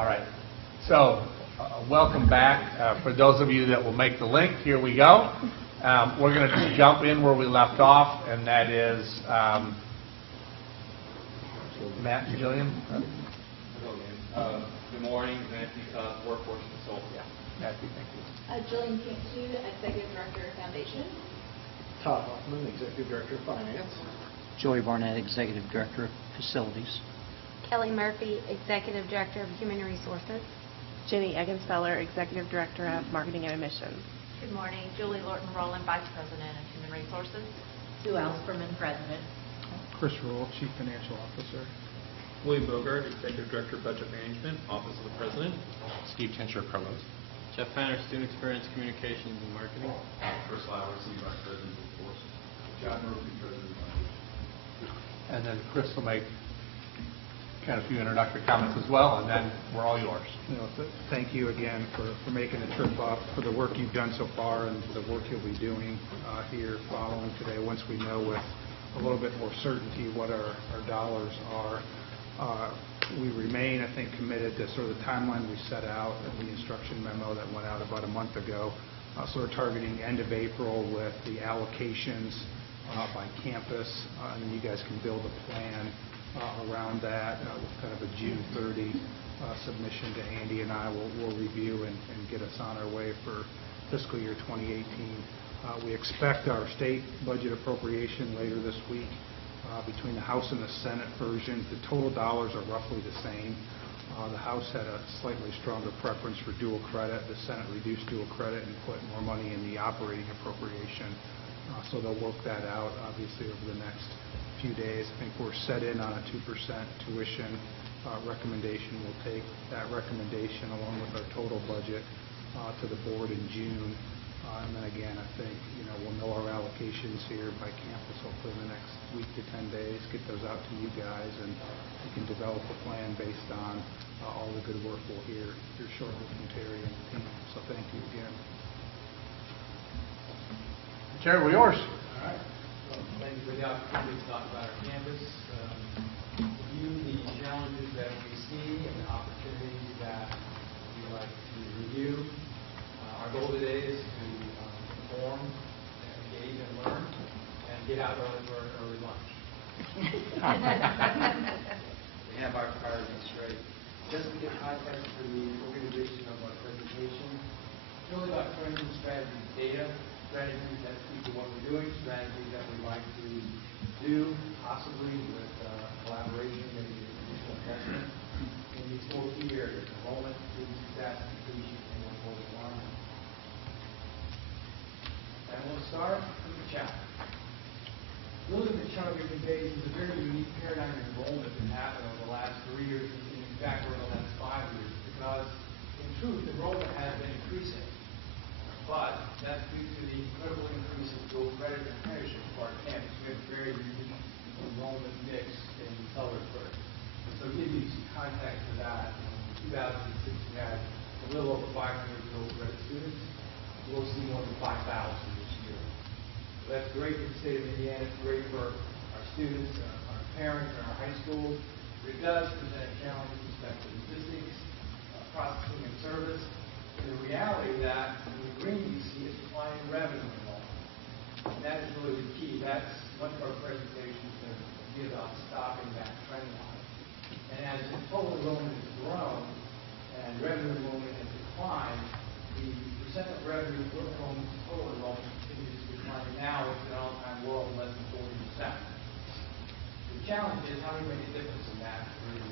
All right. So, welcome back. For those of you that will make the link, here we go. We're going to jump in where we left off, and that is Matt and Jillian. Good morning, Matthew, Workforce Consultant. Yeah, Matthew, thank you. Jillian Cantu, Executive Director of Foundation. Todd Hoffman, Executive Director of Finance. Joey Barnett, Executive Director of Facilities. Kelly Murphy, Executive Director of Human Resources. Jenny Eggensfeller, Executive Director of Marketing and Admissions. Good morning. Julie Lorton-Rowland, Vice President of Human Resources. Sue Alsperman, President. Chris Rule, Chief Financial Officer. William Bogart, Executive Director of Budget Management, Office of the President. Steve Tincher, Provost. Jeff Fanner, Student Experience, Communications, and Marketing. Chris Lauer, Senior Vice President of Workforce. John Murphy, President of Foundation. And then Chris will make kind of a few introductory comments as well, and then we're all yours. Thank you again for making the trip up, for the work you've done so far, and the work you'll be doing here following today once we know with a little bit more certainty what our dollars are. We remain, I think, committed to sort of the timeline we set out in the instruction memo that went out about a month ago. So we're targeting end of April with the allocations by campus, and then you guys can build a plan around that with kind of a June 30 submission to Andy, and I will review and get us on our way for fiscal year 2018. We expect our state budget appropriation later this week. Between the House and the Senate versions, the total dollars are roughly the same. The House had a slightly stronger preference for dual credit. The Senate reduced dual credit and put more money in the operating appropriation. So they'll work that out, obviously, over the next few days. I think we're set in on a 2% tuition recommendation. We'll take that recommendation along with our total budget to the board in June. And then again, I think we'll know our allocations here by campus hopefully in the next week to 10 days, get those out to you guys, and we can develop a plan based on all the good work we'll hear here shortly from Terry and the team. So thank you again. Terry, we're yours. All right. Well, thank you for the opportunity to talk about our campus, review the challenges that we see and the opportunities that we like to review. Our goal today is to inform, engage, and learn, and get out early for an early lunch. We have our priorities straight. Just to get context for the organization of our presentation, it's really about framing strategies, data, strategies that speak to what we're doing, strategies that we'd like to do, possibly with collaboration, maybe additional investment in these four key areas: enrollment, student success, completion, and workforce alignment. And we'll start with the challenge. Really, the chart we convey is a very unique paradigm of enrollment that happened over the last 3 years, and in fact over the last 5 years, because in truth, enrollment has been increasing. But that's due to the incredible increase in dual credit and apprenticeship for our campus. We have a very unique enrollment mix in Sellersburg. And so to give you some context to that, in 2006 we had a little over 500 dual credit students. We'll see more than 5,000 this year. So that's great for the state of Indiana. It's great for our students, our parents, and our high schools. But it does present a challenge with respect to logistics, processing, and service. And the reality that in the green you see is declining revenue involved. And that is really the key. That's much of our presentation is going to be about stopping that trend line. And as the total enrollment has grown and revenue enrollment has declined, the percent of revenue from total enrollment continues to decline. Now it's an all-time low of less than 40%. The challenge is how do we make a difference in that through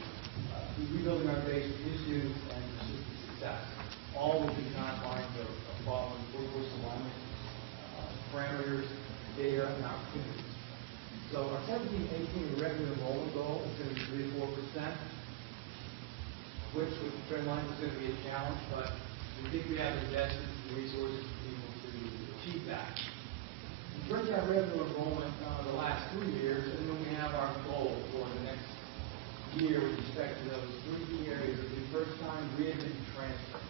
rebuilding our base with new students and persistent success. All will be confines of following workforce alignment, parameters, data, and opportunities. So our 17-18 revenue enrollment goal is going to be 3-4%, which with the trend line is going to be a challenge, but we think we have investments and resources to be able to achieve that. We break down revenue enrollment the last 3 years, and then we have our goal for the next year with respect to those 3 key areas of the first time, readmission, and transfer.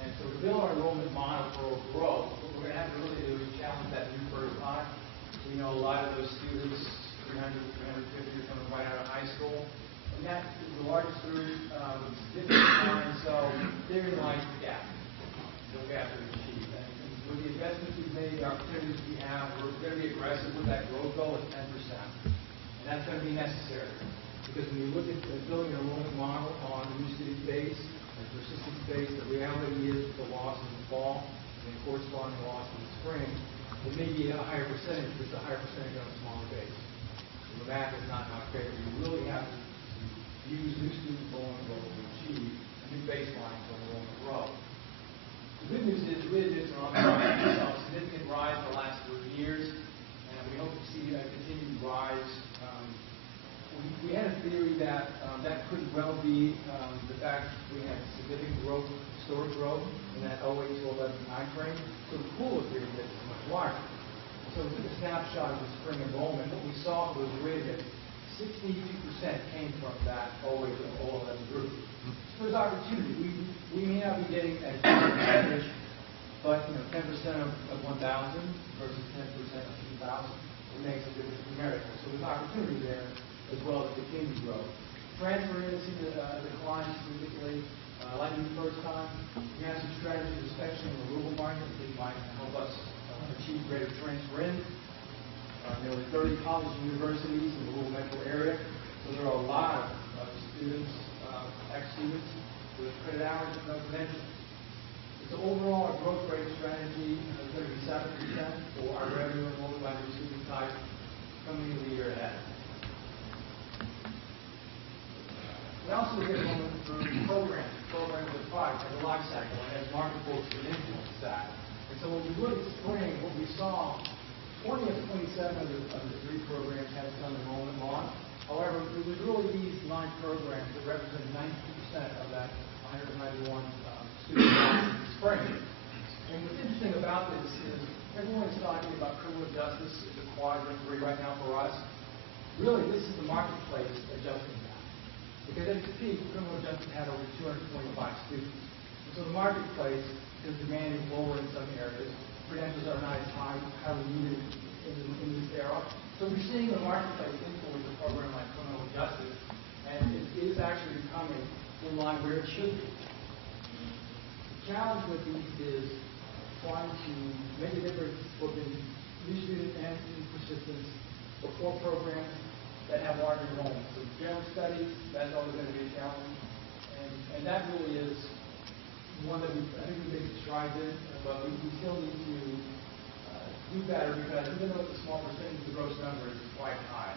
And so to build our enrollment model for growth, what we're going to have to really do is challenge that new first time. We know a lot of those students, 300 to 350, are coming right out of high school. And that is the largest group, significant decline, so therein lies the gap that we have to achieve. And with the investments we've made, the opportunities we have, we're going to be aggressive with that growth goal of 10%. And that's going to be necessary, because when you look at building an enrollment model on a new city base, and persistent base, the reality is the loss in the fall and the corresponding loss in the spring, it may be a higher percentage, but it's a higher percentage on a smaller base. So the math is not fair. You really have to use new student enrollment growth to achieve a new baseline for enrollment growth. The good news is we saw a significant rise in the last 3 years, and we hope to see a continued rise. We had a theory that that could well be the fact we had significant growth, historic growth in that 08 to 11 time frame. So the pool of theory is much larger. So we took a snapshot of the spring enrollment. What we saw was really that 62% came from that 08 to 11 group. So there's opportunity. We may not be getting a percentage, but 10% of 1,000 versus 10% of 2,000, it makes a difference numerically. So there's opportunity there as well as continued growth. Transfer in, see the decline significantly. Like the first time, we have some strategies, especially in the rural market, that might help us achieve greater transfer in. Nearly 30 colleges and universities in the rural metro area. So there are a lot of students, ex-students, with credit hours and no credentials. So overall, our growth rate strategy is going to be 7% for our revenue enrollment by new student type coming into the year ahead. We also look at enrollment through programs with product, and the life cycle, and as market forces can influence that. And so when we look at spring, what we saw, 20 of 27 of the 3 programs had some enrollment loss. However, it was really these 9 programs that represented 90% of that 191 student loss in the spring. And what's interesting about this is everyone is talking about criminal justice as a quadrant 3 right now for us. Really, this is the marketplace adjusting that. Because at its peak, criminal justice had over 225 students. And so the marketplace is demanding lower in some areas. Credentials are not as highly needed in this era. So we're seeing the marketplace influence a program like criminal justice, and it is actually becoming in line where it should be. The challenge with these is trying to make a difference both in new student and in persistence for 4 programs that have large enrollment. So general studies, that's always going to be a challenge. And that really is one that I think we make strides in, but we still need to do better, because even though it's a small percentage of the gross number, it's quite high.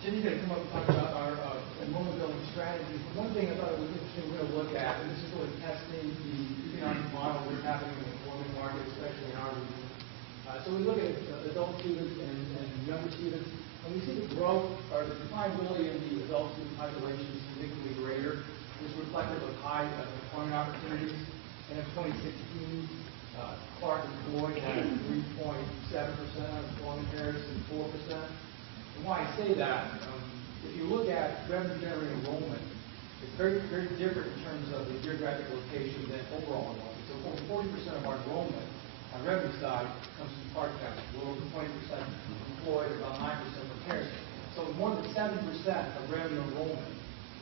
Jenny's going to come up and talk about our enrollment building strategy. But one thing I thought it was interesting to look at, and this is really testing the economic model that's happening in the employment market, especially in our region. So we look at adult students and younger students, and we see the growth or the decline really in the adult student population is significantly greater. It's reflective of high employment opportunities. And in 2016, Clark and Floyd had 3.7% unemployment, Harrison 4%. And why I say that, if you look at revenue-generating enrollment, it's very, very different in terms of the geographic location than overall enrollment. So over 40% of our enrollment on the revenue side comes from Clark County, a little over 20% from Floyd, about 9% from Harrison. So more than 7% of revenue enrollment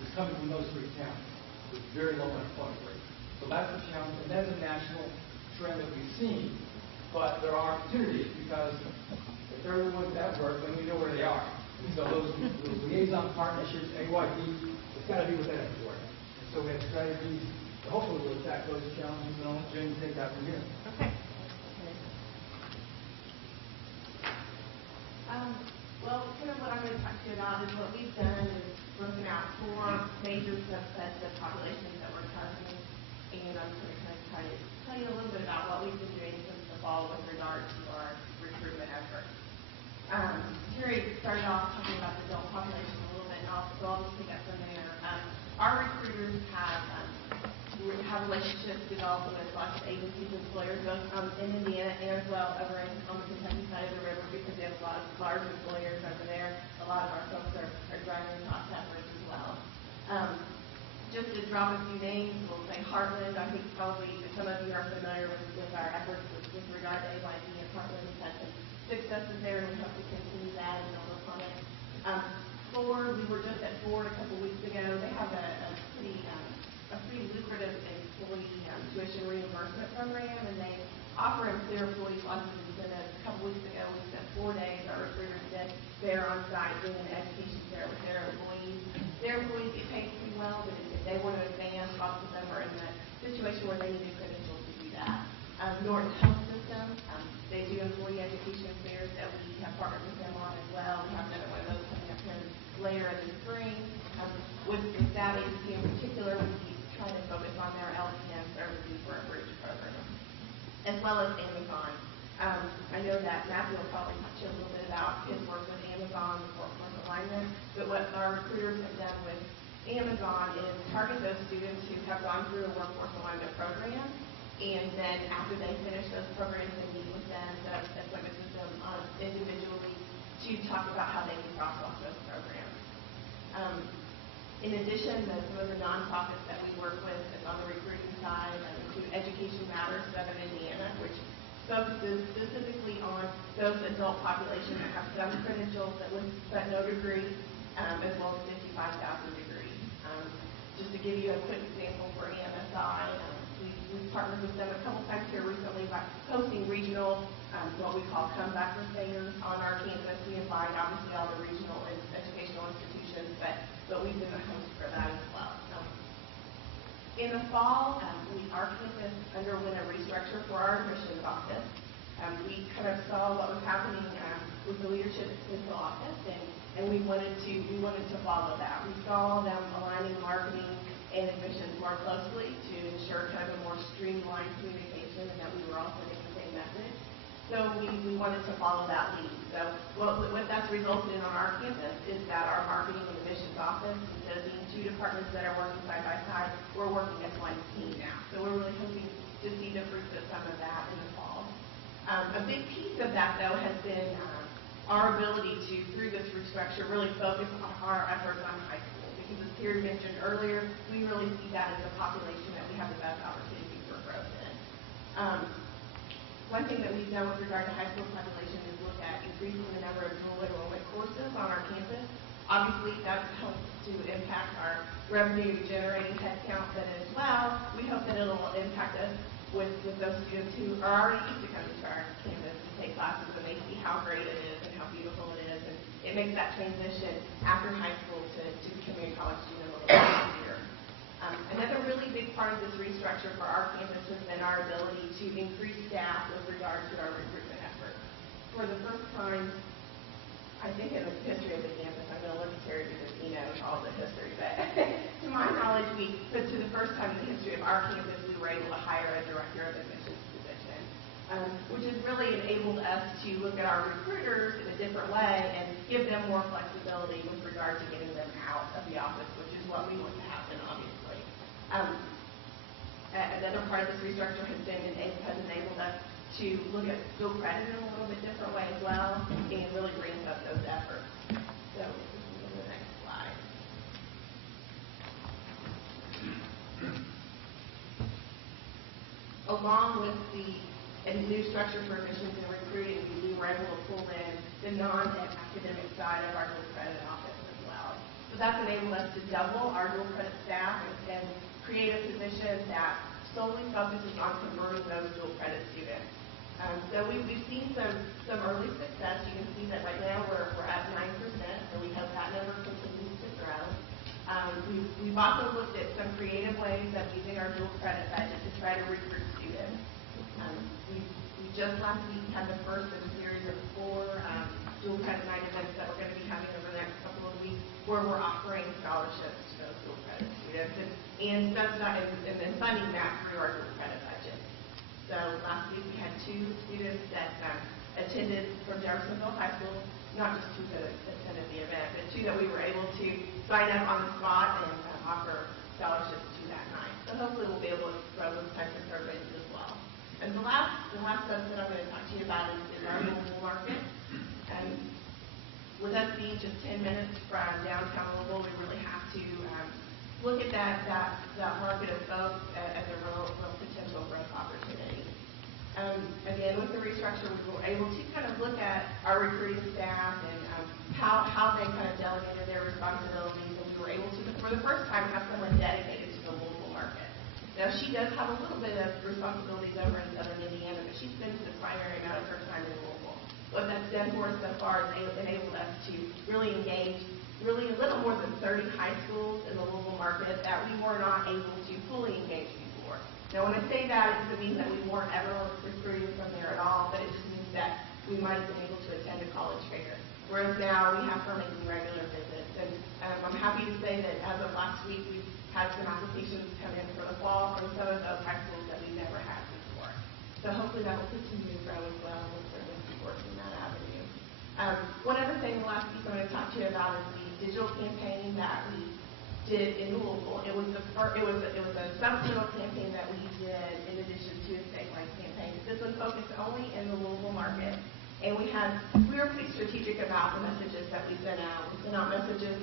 is coming from those 3 counties with very low unemployment rate. So that's the challenge, and that's a national trend that we've seen. But there are opportunities, because if everyone's at work, then we know where they are. And so those liaison partnerships, AYP, it's got to be within everywhere. And so we have strategies that hopefully will attack those challenges, and I'll let Jamie take that from here. Okay. Well, kind of what I'm going to talk to you about is what we've done is broken out 4 major subsets of populations that we're targeting, and I'm going to kind of tell you a little bit about what we've been doing since the fall with regard to our recruitment efforts. Terry started off talking about the adult population a little bit, and so I'll just pick up from there. Our recruiters have relationships developed with lots of agencies and employers, both in Indiana and as well over on the Kentucky side of the river, because they have a lot of large employers over there. A lot of our folks are driving across that river as well. Just to drop a few names, we'll say Heartland. I think probably some of you are familiar with our efforts with regard to AYP, and Heartland has had some successes there, and we hope to continue that and build upon it. We were just at Ford a couple weeks ago. They have a pretty lucrative employee tuition reimbursement program, and they offer their employees lots of incentives. A couple weeks ago, we spent 4 days, our recruiters did, there on site doing an education fair with their employees. Their employees get paid pretty well, but if they want to advance, lots of them are in that situation where they need a credential to do that. Norton Health System, they do employee education fairs that we have partnered with them on as well. We have another one of those coming up here later in the spring. With that agency in particular, we try to focus on their LPN services for a bridge program, as well as Amazon. I know that Matthew will probably talk to you a little bit about his work with Amazon, with workforce alignment, but what our recruiters have done with Amazon is target those students who have gone through a workforce alignment program, and then after they finish those programs, they meet with them, set up appointments with them individually to talk about how they can crosswalk those programs. In addition, some of the nonprofits that we work with is on the recruiting side, include Education Matters Southern Indiana, which focuses specifically on those adult population that have some credentials but no degree, as well as 55,000 degrees. Just to give you a quick example for AMSI, we've partnered with them a couple times here recently by hosting regional, what we call comeback fairs on our campus. We invite obviously all the regional and educational institutions, but we've been the host for that as well. In the fall, our campus underwent a restructure for our admissions office. We kind of saw what was happening with the leadership in the office, and we wanted to follow that. We saw them aligning marketing and admissions more closely to ensure kind of a more streamlined communication, and that we were all sending the same message. So we wanted to follow that lead. So what that's resulted in on our campus is that our marketing and admissions office, instead of being two departments that are working side by side, we're working as one team now. So we're really hoping to see the fruits of some of that in the fall. A big piece of that, though, has been our ability to, through this restructure, really focus on our efforts on high school. Because as Terry mentioned earlier, we really see that as a population that we have the best opportunity for growth in. One thing that we've done with regard to high school population is look at increasing the number of dual enrollment courses on our campus. Obviously, that helps to impact our revenue generating headcount, but as well, we hope that it'll impact us with those students who are already used to coming to our campus to take classes, and they see how great it is and how beautiful it is, and it makes that transition after high school to becoming a college student a little bit easier. Another really big part of this restructure for our campus has been our ability to increase staff with regard to our recruitment efforts. For the first time, I think in the history of the campus, I'm going to look at Terry because he knows all the history, but to my knowledge, for the first time in the history of our campus, we were able to hire a director of admissions position, which has really enabled us to look at our recruiters in a different way and give them more flexibility with regard to getting them out of the office, which is what we want to happen, obviously. Another part of this restructure has enabled us to look at dual credit in a little bit different way as well, and really ramp up those efforts. So this is the next slide. Along with the new structure for admissions and recruiting, we were able to pull in the non-academic side of our dual credit office as well. So that's enabled us to double our dual credit staff and create a position that solely focuses on converting those dual credit students. So we've seen some early success. You can see that right now we're at 9%, so we hope that number continues to grow. We've also looked at some creative ways of using our dual credit budget to try to recruit students. We just last week had the first of a series of 4 dual credit night events that we're going to be having over the next couple of weeks, where we're offering scholarships to those dual credit students and then funding that through our dual credit budget. So last week we had 2 students that attended from Jeffersonville High School, not just 2 that attended the event, but 2 that we were able to sign up on the spot and offer scholarships to that night. So hopefully we'll be able to grow those types of programs as well. And the last subset I'm going to talk to you about is our mobile market. With us being just 10 minutes from downtown Louisville, we really have to look at that market of folks as a real potential growth opportunity. Again, with the restructure, we were able to kind of look at our recruiting staff and how they kind of delegated their responsibilities, and we were able to, for the first time, have someone dedicated to the Louisville market. Now, she does have a little bit of responsibilities over in Southern Indiana, but she spends the primary amount of her time in Louisville. What that's done for us so far is enabled us to really engage really a little more than 30 high schools in the Louisville market that we were not able to fully engage before. Now, when I say that, it doesn't mean that we weren't ever recruiting from there at all, but it just means that we might have been able to attend a college fair. Whereas now we have her making regular visits. And I'm happy to say that as of last week, we've had some applications come in for the fall from some of those high schools that we never had before. So hopefully that will continue to grow as well, and we'll certainly keep working that avenue. One other thing, the last piece I'm going to talk to you about is the digital campaign that we did in Louisville. It was a supplemental campaign that we did in addition to a statewide campaign. This was focused only in the Louisville market, and we were pretty strategic about the messages that we sent out. We sent out messages.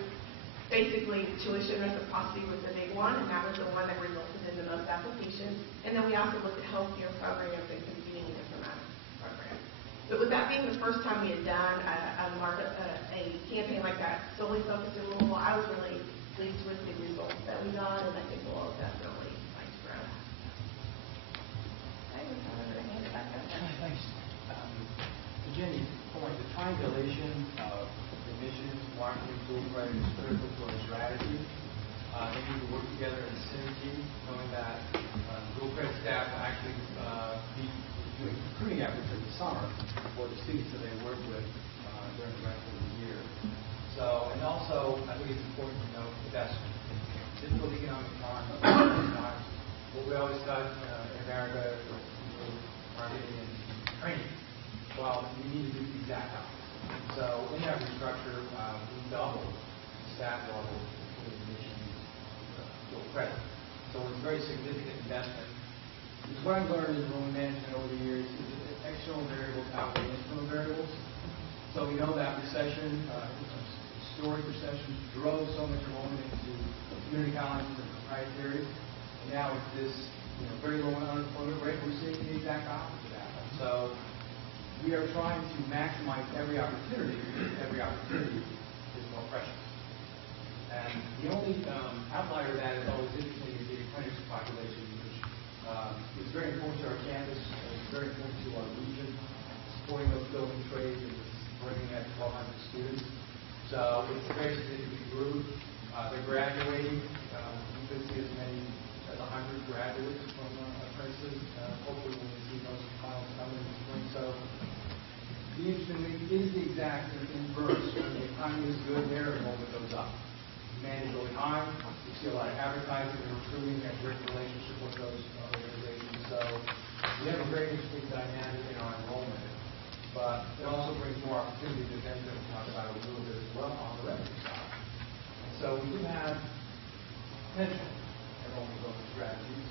Basically, tuition reciprocity was the big one, and that was the one that resulted in the most applications. And then we also looked at healthcare programs and convening informatics programs. But with that being the first time we had done a campaign like that solely focused in Louisville, I was really pleased with the results that we got, and I think we'll definitely like to grow. Okay, we're going to hand it back over. Thanks. To Jenny's point, the triangulation of admissions, marketing, dual credit is critical to our strategy. They need to work together in synergy, knowing that dual credit staff will actually be doing recruiting efforts in the summer for the students that they work with during the rest of the year. So, and also, I think it's important to note that that's difficult economic times. What we always got in America is marketing and training. Well, we need to do the exact opposite. So, in that restructure, we doubled the staff level for admissions dual credit. So, it's a very significant investment. Because what I've learned in enrollment management over the years is that external variables outweigh internal variables. So, we know that recession, historic recession, drove so much enrollment into community colleges and proprietaries. And now with this very low unemployment rate, we're seeing the exact opposite happen. So we are trying to maximize every opportunity, because every opportunity is more precious. And the only outlier of that is always interesting is the apprenticeship population, which is very important to our campus, and it's very important to our region, supporting those building trades and bringing that 1,200 students. So it's a very significant group. They're graduating. We could see as many as 100 graduates from apprentices. Hopefully when we see those finals coming in the spring. So the interesting thing is the exact inverse. When the economy is good, their enrollment goes up. Demand is really high. We see a lot of advertising and recruiting and great relationship with those organizations. So we have a very interesting dynamic in our enrollment. But it also brings more opportunity that Ben's going to talk about a little bit as well on the revenue side. And so we do have potential enrollment growth strategies.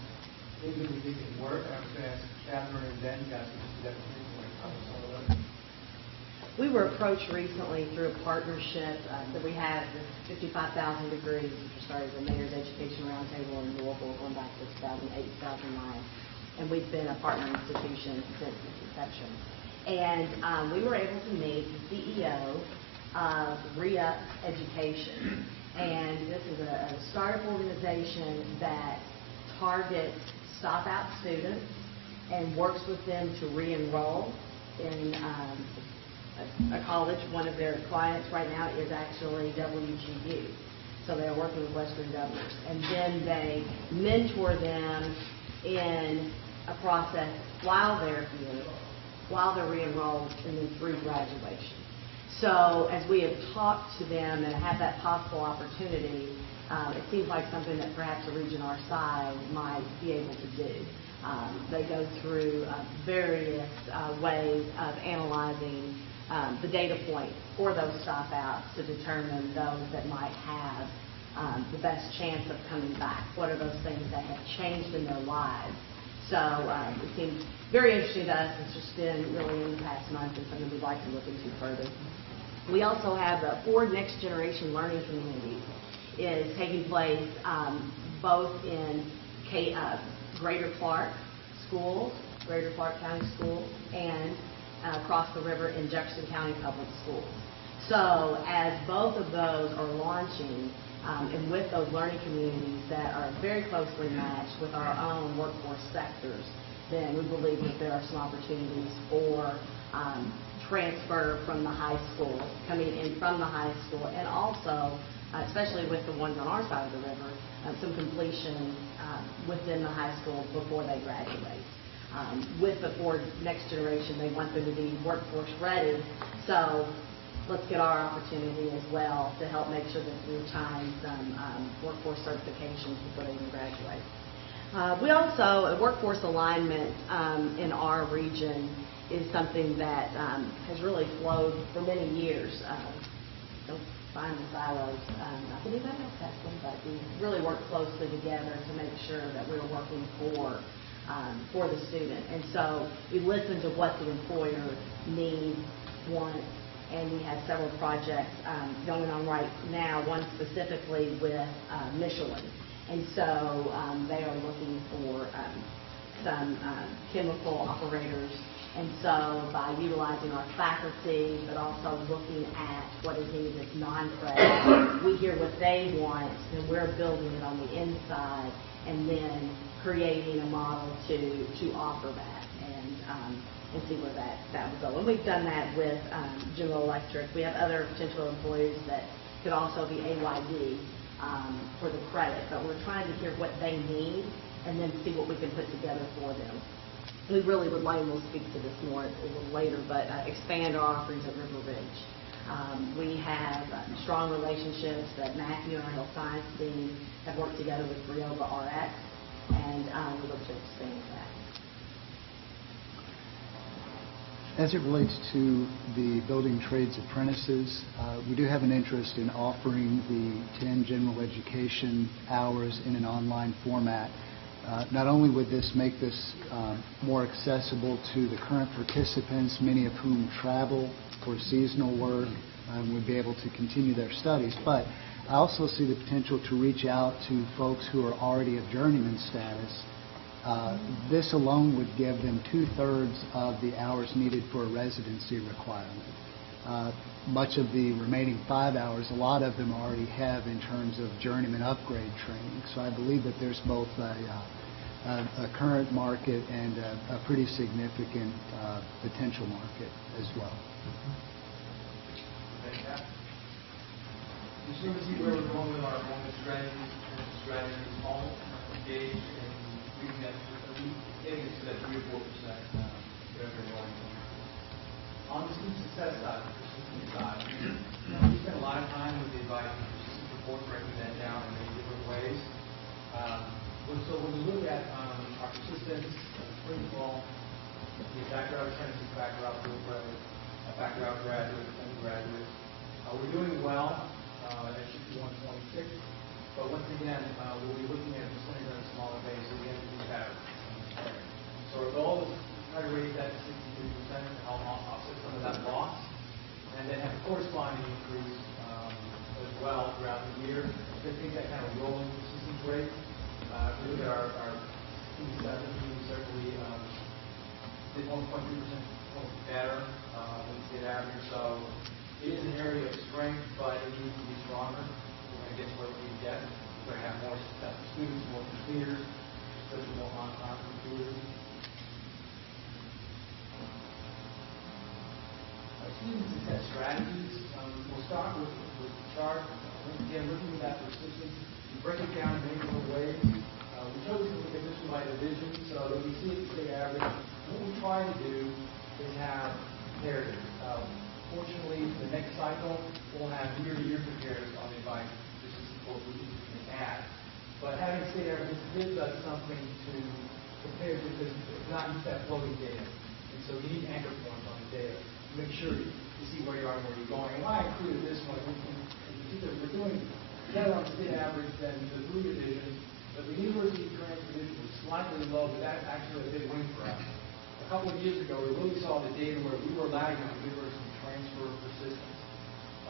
Things that we think can work. And I was going to ask Catherine and Ben, you guys can just definitely cover some of those. We were approached recently through a partnership that we have with 55,000 Degrees, which started the Mayor's Education Roundtable in Louisville going back to 2008, 2009. And we've been a partner institution since its inception. And we were able to meet the CEO of Re-Up Education. And this is a startup organization that targets stop-out students and works with them to re-enroll in a college. One of their clients right now is actually WGU. So they're working with Western Governors. And then they mentor them in a process while they're here, while they're re-enrolled, and then through graduation. So as we have talked to them and had that possible opportunity, it seems like something that perhaps a region our size might be able to do. They go through various ways of analyzing the data points for those stop-outs to determine those that might have the best chance of coming back. What are those things that have changed in their lives? So it seems very interesting to us. It's just been really in the past month and something we'd like to look into further. We also have the 4 Next Generation Learning Communities is taking place both in Greater Clark schools Greater Clark County Schools and across the river in Jefferson County Public Schools. So as both of those are launching, and with those learning communities that are very closely matched with our own workforce sectors, then we believe that there are some opportunities for transfer from the high school, coming in from the high school, and also, especially with the ones on our side of the river, some completion within the high school before they graduate. With the next generation, they want them to be workforce ready, so let's get our opportunity as well to help make sure that through time some workforce certifications before they even graduate. We also, workforce alignment in our region is something that has really flowed for many years. Don't find the silos. Not that anybody else has them, but we really work closely together to make sure that we're working for the student. And so we listen to what the employer needs, wants, and we have several projects going on right now, one specifically with Michelin. And so they are looking for some chemical operators. And so by utilizing our faculty, but also looking at what is needed as non-credit, we hear what they want, and we're building it on the inside, and then creating a model to offer that and see where that will go. And we've done that with General Electric. We have other potential employees that could also be AYD for the credit, but we're trying to hear what they need and then see what we can put together for them. We really would like, we'll speak to this more a little later, but expand our offerings at River Ridge. We have strong relationships that Matthew and our health science team have worked together with Brioba RX, and we look to expand that. As it relates to the building trades apprentices, we do have an interest in offering the 10 general education hours in an online format. Not only would this make this more accessible to the current participants, many of whom travel for seasonal work and would be able to continue their studies, but I also see the potential to reach out to folks who are already of journeyman status. This alone would give them 2/3 of the hours needed for a residency requirement. Much of the remaining 5 hours, a lot of them already have in terms of journeyman upgrade training. So I believe that there's both a current market and a pretty significant potential market as well. Just want to see where we're going with our enrollment strategies, all engaged in reading that, getting us to that 3 or 4% whatever enrollment. On the student success side, the persistence side, we spend a lot of time with the advice and persistence report, breaking that down in many different ways. So when you look at our persistence, first of all, the background apprentices, background full credit, background graduates, undergraduates, we're doing well. That should be 126. But once again, we'll be looking at a percentage on a smaller base, so we have to do better. So our goal is to try to raise that to 63% to help offset some of that loss, and then have a corresponding increase as well throughout the year. I think that kind of rolling persistence rate. If we look at our team 7, we certainly did 1.3% better than the state average. So it is an area of strength, but it needs to be stronger. We're going to get to where we need to get. We're going to have more successful students, more completers, especially more on-time completers. Student success strategies. We'll start with the chart. Once again, looking at that persistence, we break it down in many different ways. We chose to look at this one by division, so that we see it state average. What we try to do is have parity. Fortunately, the next cycle will have year-to-year comparisons on the advice persistence report we can add. But having state average gives us something to compare to, because it's not just that floating data. And so you need anchor points on the data to make sure you see where you are and where you're going. And why I included this one, in particular, we're doing better on state average than the 3 divisions, but the university transfer division was slightly low, but that's actually a big win for us. A couple of years ago, we really saw the data where we were lagging on university transfer persistence.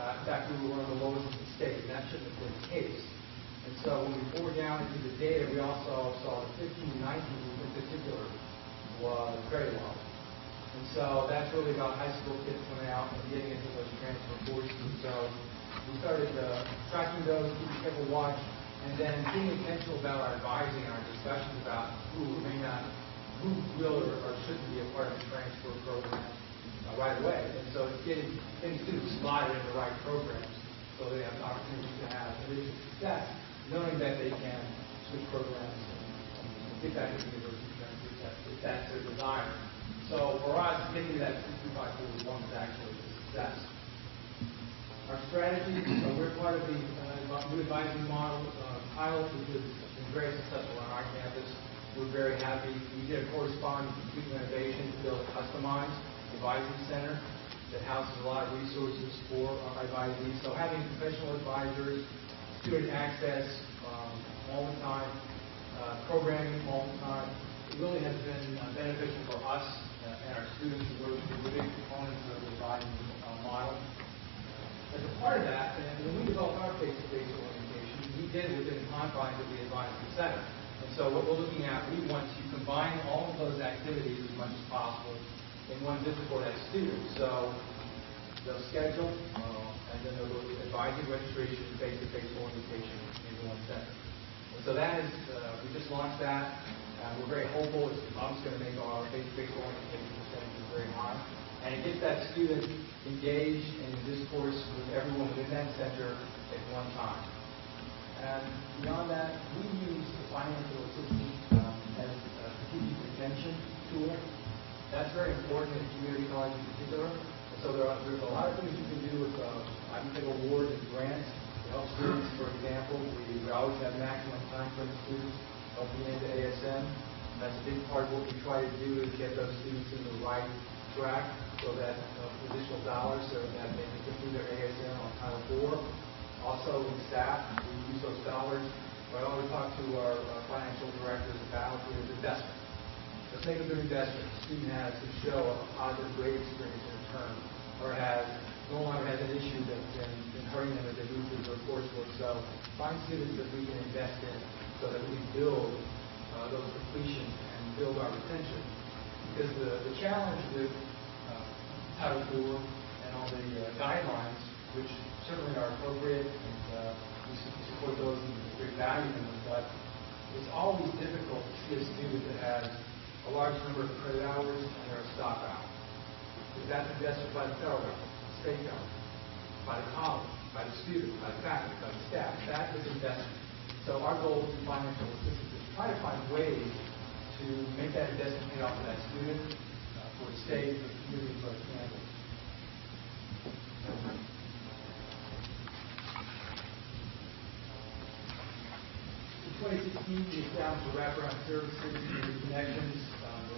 In fact, we were one of the lowest in the state, and that shouldn't have been the case. And so when we poured down into the data, we also saw the 15-19 group in particular was very low. And so that's really about high school kids coming out and getting into those transfer courses. And so we started tracking those, keeping careful watch, and then being intentional about our advising, our discussions about who will or shouldn't be a part of the transfer program right away. And so it's getting things to slide in the right programs so they have an opportunity to have initial success, knowing that they can switch programs and get back into university transfer if that's their desire. So for us, getting to that 65-41 is actually a success. Our strategy, we're part of the new advising model pilot, which has been very successful on our campus. We're very happy. We did a corresponding complete renovation to build a customized advising center that houses a lot of resources for our advisees. So having professional advisors, student access all the time, programming all the time, it really has been beneficial for us and our students. We're big components of the advising model. As a part of that, and when we developed our face-to-face orientation, we did it within the confines of the advising center. And so what we're looking at, we want to combine all of those activities as much as possible in one visit for that student. So they'll schedule, and then they'll go to advising registration, face-to-face orientation in one center. And so that is, we just launched that. We're very hopeful. It's obviously going to make our face-to-face orientation percentages very high. And it gets that student engaged in discourse with everyone within that center at one time. And beyond that, we use the financial assistance as a strategic retention tool. That's very important in community college in particular. And so there's a lot of things you can do with I-Think awards and grants to help students. For example, we always have maximum time for the students helping into ASM. That's a big part of what we try to do is get those students in the right track so that additional dollars so that they can complete their ASM on Title IV. Also, with staff, we use those dollars. But I always talk to our financial directors about is investment. Let's make a good investment. The student has to show a positive grade experience in return, or no longer has an issue that's been hurting them as they move through their coursework. So find students that we can invest in so that we can build those completions and build our retention. Because the challenge with Title IV and all the guidelines, which certainly are appropriate, and we support those and great value in them, but it's always difficult to see a student that has a large number of credit hours and they're a stop out. Because that's invested by the federal government, the state government, by the college, by the student, by the faculty, by the staff. That is investment. So our goal in financial assistance is to try to find ways to make that investment pay off for that student, for the state, for the community, for the campus. In 2016, we established the wraparound services and connections.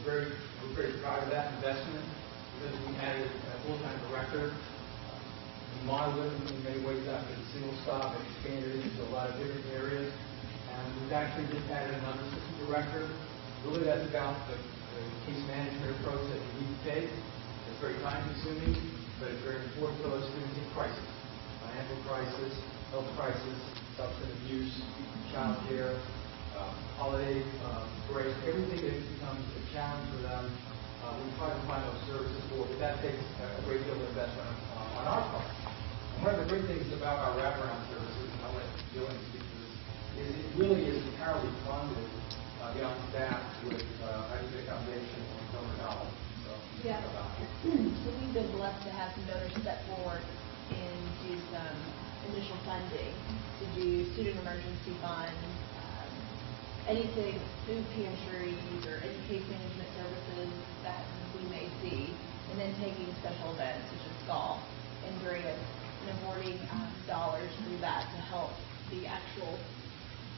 We're very proud of that investment because we added a full-time director. We modeled it in many ways after the single stop and expanded it into a lot of different areas. And we've actually just added another assistant director. Really, that's about the case management approach that you need to take. It's very time-consuming, but it's very important for those students in crisis. Financial crisis, health crisis, substance abuse, child care, holiday break, everything that becomes a challenge for them, we try to find those services for, but that takes a great deal of investment on our part. And one of the great things about our wraparound services, and I'll let Dylan speak to this, is it really is entirely funded beyond staff with I-Think Foundation and donor dollars. So, yeah. So we've been blessed to have some donors step forward and do some initial funding to do student emergency funds, anything, food pantries, or any case management services that we may see, and then taking special events such as golf and grants and awarding dollars through that to help the actual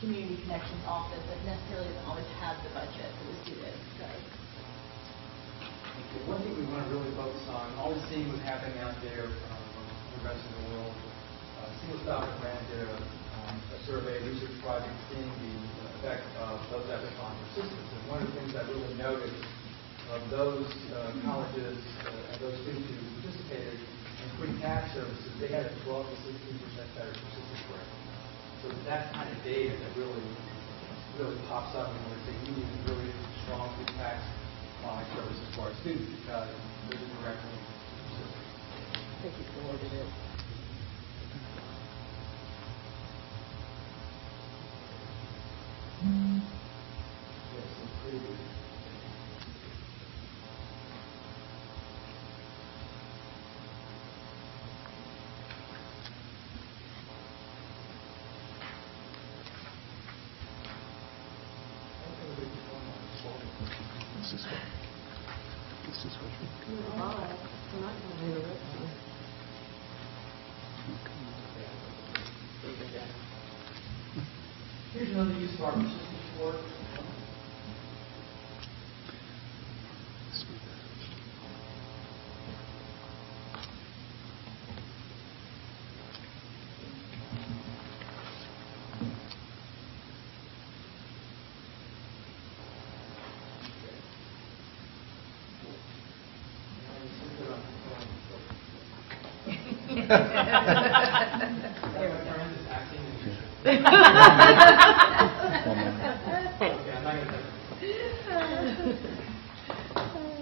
community connections office that necessarily doesn't always have the budget for the students. So. One thing we want to really focus on, always seeing what's happening out there from the rest of the world. Single Stop ran a survey, research project, seeing the effect of those efforts on persistence. And one of the things I really noticed of those colleges and those students who participated in free cash services, they had a 12 to 16% better persistence rate. So that kind of data that really pops up when we say we need really strong free tax online services for our students because there's a direct link to the system. I think you forwarded it. Yes, it's pretty good. This is what you. Here's another use of our persistence support.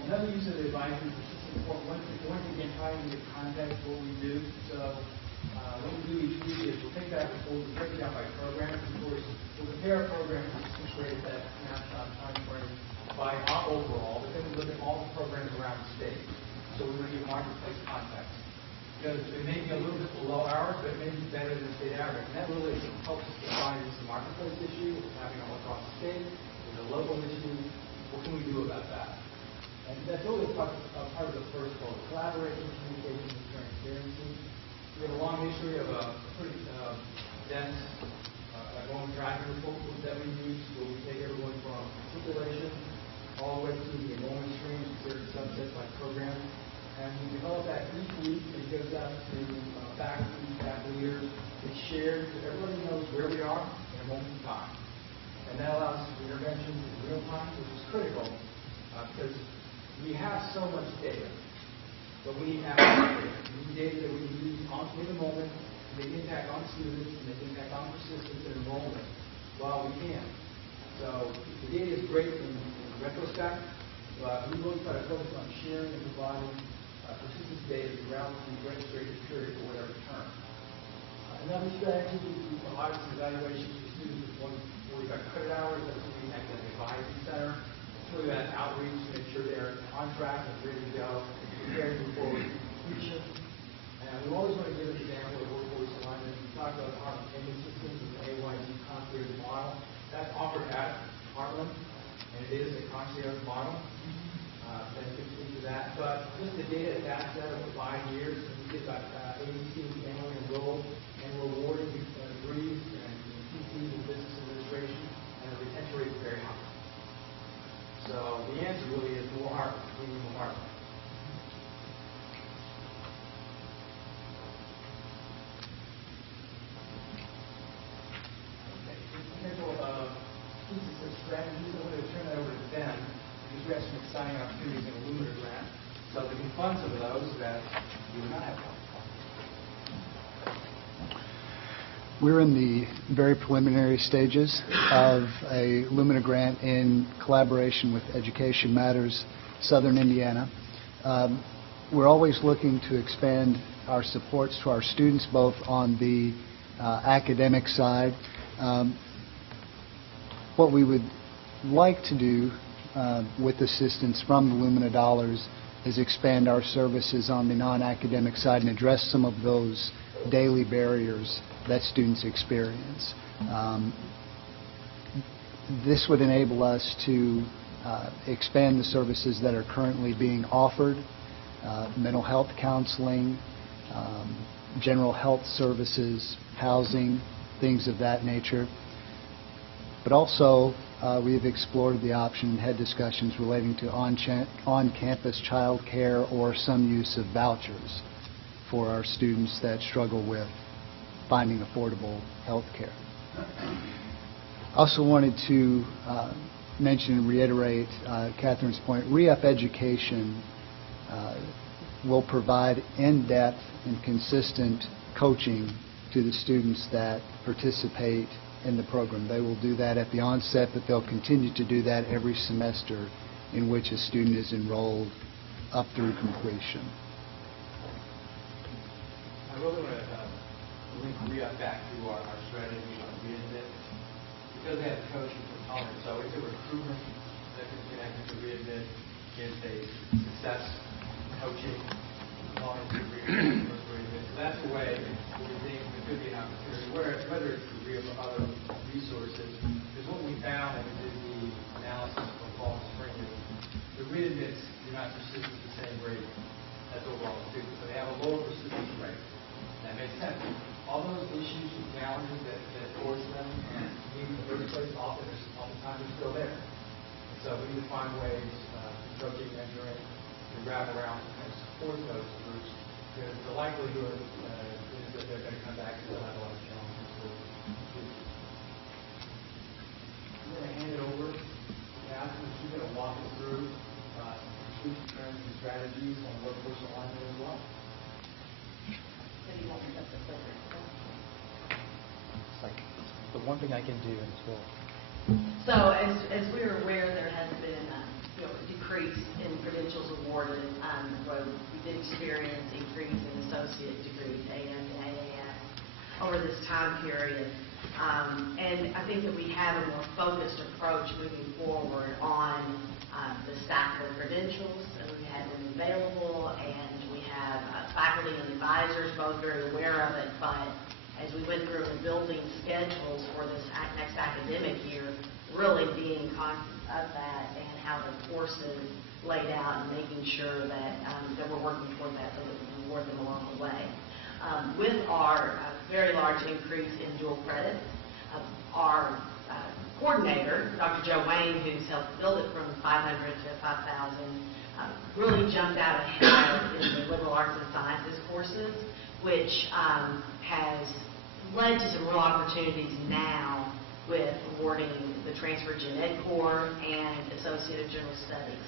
Another use of the advisory persistence support, once again, trying to get context of what we do. So what we do each week is we'll take that report, we'll break it down by program. Of course, we'll compare our program to the grade that snapshot time frame by our overall, but then we look at all the programs around the state. So we want to give marketplace context. Because it may be a little bit below ours, but it may be better than the state average. And that really helps us define this marketplace issue, what's happening all across the state, there's a local issue, what can we do about that? And that's really part of the first goal, collaboration, communication, and transparency. We have a long history of a pretty dense going tracking report that we use, where we take everyone from matriculation all the way to the enrollment streams, certain subsets like programs. And we develop that each week, and it goes out to faculty, staff leaders. It's shared so everybody knows where we are in a moment in time. And that allows for interventions in real time, which is critical because we have so much data, but we need accurate data. We need data that we can use in the moment to make impact on students, to make impact on persistence and enrollment while we can. So the data is great in retrospect, but we really try to focus on sharing and providing persistence data throughout the registration period for whatever term. Another strategy is to audit and evaluations for students with 145 credit hours. That's what we have at the advisory center. It's really that outreach to make sure they're on track and ready to go, preparing to move forward to completion. And we always want to give an example of workforce alignment. We talked about Department payment systems and the AYG concierge model. That's offered at Heartland, and it is a concierge model. Benefits into that, but just the data attached to that over 5 years, we get about 80 students annually enrolled and rewarded degrees and PTs in business administration, and the retention rate is very high. So the answer really is more Heartland. We need more Heartland. Okay, potential pieces of strategies. I'm going to turn that over to them. We have some exciting opportunities in a Lumina grant, so we can fund some of those that we do not have funds for. We're in the very preliminary stages of a Lumina grant in collaboration with Education Matters Southern Indiana. We're always looking to expand our supports to our students, both on the academic side. What we would like to do with assistance from the Lumina dollars is expand our services on the non-academic side and address some of those daily barriers that students experience. This would enable us to expand the services that are currently being offered, mental health counseling, general health services, housing, things of that nature. But also, we have explored the option and had discussions relating to on-campus child care or some use of vouchers for our students that struggle with finding affordable health care. I also wanted to mention and reiterate Catherine's point. Re-up Education will provide in-depth and consistent coaching to the students that participate in the program. They will do that at the onset, but they'll continue to do that every semester in which a student is enrolled up through completion. I really want to link re-up back to our strategy on reinvent, because we have a coaching component. So it's a recruitment that is connected to reinvent, it's a success coaching component to reinvent. So that's the way we think there could be an opportunity, whether it's the re-up or other resources. Because what we found when we did the analysis for fall and spring is the reinvents do not persist at the same rate as overall students. So they have a lower persistence rate. That makes sense. All those issues and challenges that force them and need in the first place, oftentimes are still there. And so we need to find ways, coaching, mentoring, to wrap around and support those groups, because the likelihood is that they're going to come back and still have a lot of challenges with students. I'm going to hand it over to Catherine. She's going to walk us through student trends and strategies on workforce alignment as well. It's like the one thing I can do in school. So as we're aware, there has been a decrease in credentials awarded. Where we did experience increase in associate degrees, AM and AAS, over this time period. And I think that we have a more focused approach moving forward on the stackable credentials, and we have them available, and we have faculty and advisors both very aware of it. But as we went through and building schedules for this next academic year, really being conscious of that and how the courses laid out and making sure that we're working toward that so that we can award them along the way. With our very large increase in dual credit, our coordinator, Dr. Joe Wayne, who's helped build it from 500 to 5,000, really jumped out ahead in the liberal arts and sciences courses, which has led to some real opportunities now with awarding the transfer gen ed core and associate of general studies.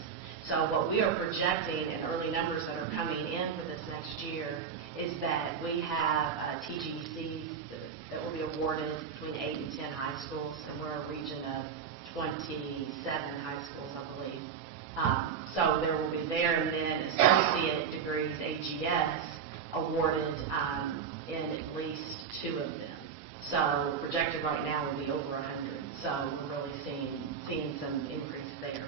So what we are projecting in early numbers that are coming in for this next year is that we have TGCs that will be awarded between 8 and 10 high schools, and we're a region of 27 high schools, I believe. So there will be there, and then associate degrees, AGS, awarded in at least 2 of them. So projected right now will be over 100. So we're really seeing some increase there.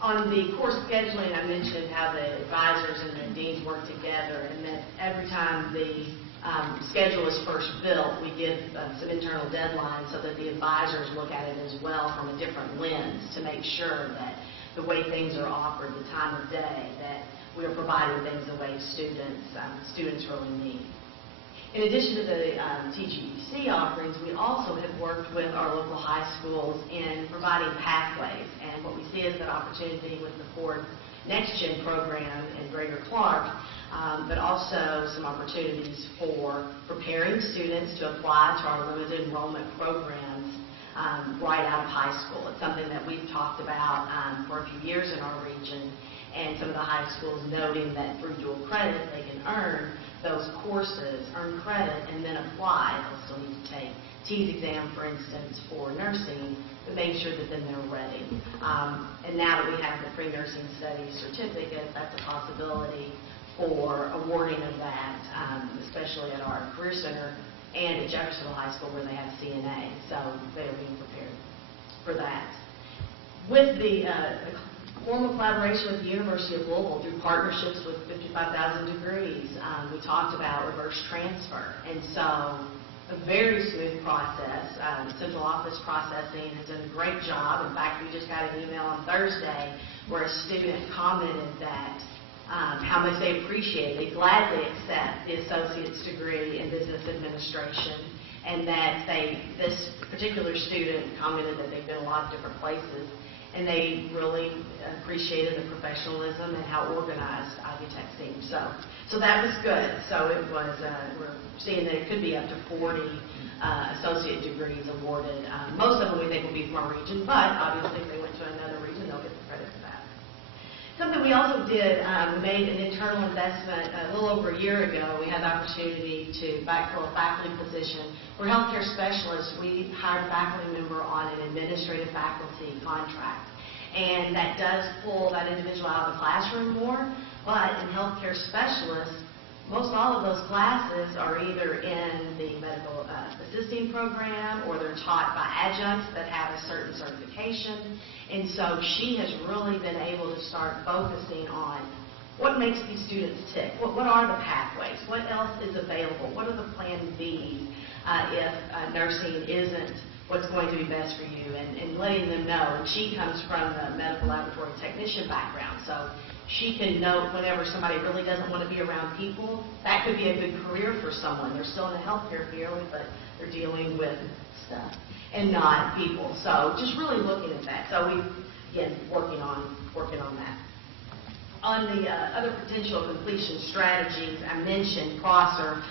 On the course scheduling, I mentioned how the advisors and the deans work together, and that every time the schedule is first built, we give some internal deadlines so that the advisors look at it as well from a different lens to make sure that the way things are offered, the time of day, that we are providing things the way students really need. In addition to the TGC offerings, we also have worked with our local high schools in providing pathways. And what we see is that opportunity with the Ford Next Gen program in Greater Clark, but also some opportunities for preparing students to apply to our limited enrollment programs right out of high school. It's something that we've talked about for a few years in our region, and some of the high schools noting that through dual credit they can earn those courses, earn credit, and then apply. They'll still need to take TEAS exam, for instance, for nursing, but make sure that then they're ready. And now that we have the pre-nursing studies certificate, that's a possibility for awarding of that, especially at our Career Center and at Jeffersonville High School where they have CNA. So they are being prepared for that. With the formal collaboration with the University of Louisville through partnerships with 55,000 degrees. We talked about reverse transfer, and so a very smooth process. Central office processing has done a great job. In fact, we just got an email on Thursday where a student commented that how much they appreciate, they gladly accept the associate's degree in business administration, and that this particular student commented that they've been a lot of different places, and they really appreciated the professionalism and how organized Ivy Tech seemed. So that was good. So it was, we're seeing that it could be up to 40 associate degrees awarded. Most of them we think will be from our region, but obviously if they went to another region, they'll get the credit for that. Something we also did, we made an internal investment a little over a year ago. We had the opportunity to backfill a faculty position. For healthcare specialists, we hired a faculty member on an administrative faculty contract. and that does pull that individual out of the classroom more. But in healthcare specialists, most all of those classes are either in the medical assisting program, or they're taught by adjuncts that have a certain certification. And so she has really been able to start focusing on what makes these students tick. What are the pathways? What else is available? What are the plan Bs if nursing isn't what's going to be best for you? And letting them know. And she comes from the medical laboratory technician background, so she can note whenever somebody really doesn't want to be around people, that could be a good career for someone. They're still in the healthcare field, but they're dealing with stuff and not people. So just really looking at that. So we, again, working on that. On the other potential completion strategies, I mentioned Prosser.